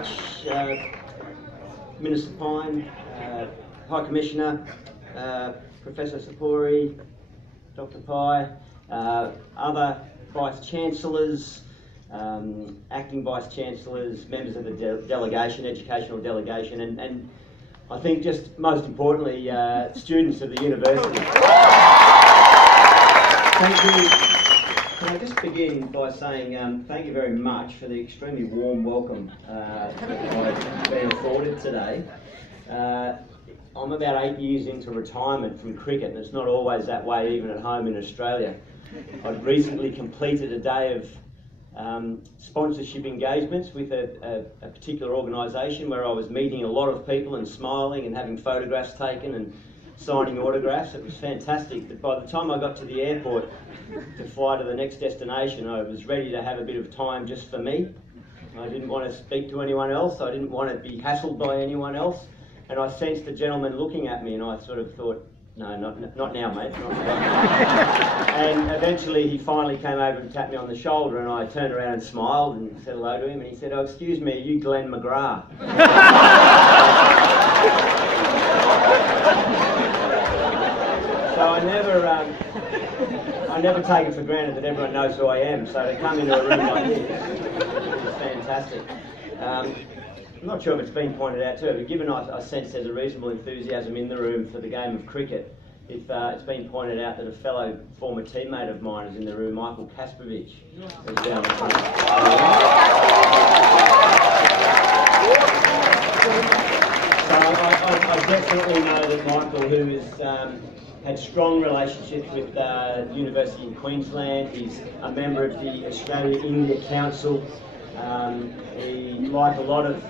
much, Minister Pine, High Commissioner, Professor Sapori, Dr. Pai, other Vice-Chancellors, acting Vice-Chancellors, members of the delegation, educational delegation, and I think just most importantly, students of the university. Thank you. Can I just begin by saying thank you very much for the extremely warm welcome that I've been afforded today. I'm about 8 years into retirement from cricket, and it's not always that way even at home in Australia. I've recently completed a day of sponsorship engagements with a particular organisation where I was meeting a lot of people and smiling and having photographs taken and signing autographs. It was fantastic, but by the time I got to the airport to fly to the next destination, I was ready to have a bit of time just for me. I didn't want to speak to anyone else, I didn't want to be hassled by anyone else, and I sensed a gentleman looking at me and I sort of thought, no, not now, mate, not now. And eventually he finally came over and tapped me on the shoulder, and I turned around and smiled and said hello to him, and he said, "Oh, excuse me, are you Glenn McGrath?" So I never take it for granted that everyone knows who I am, so to come into a room like this is fantastic. I'm not sure if it's been pointed out too, but given I sense there's a reasonable enthusiasm in the room for the game of cricket, if it's been pointed out that a fellow former teammate of mine is in the room, Michael Kasperovich, is down the front. So I definitely know that Michael, who has had strong relationships with the University in Queensland, he's a member of the Australia-India Council. He, like a lot of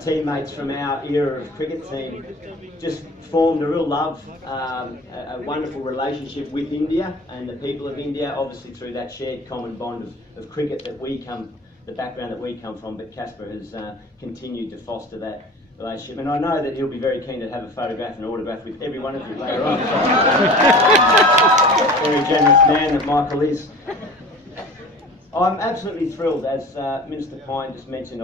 teammates from our era of cricket team, just formed a real love, a wonderful relationship with India and the people of India, obviously through that shared common bond of cricket that the background that we come from, but Casper has continued to foster that relationship, and I know that he'll be very keen to have a photograph and autograph with every one of you later on. Very generous man that Michael is. I'm absolutely thrilled, as Minister Pine just mentioned.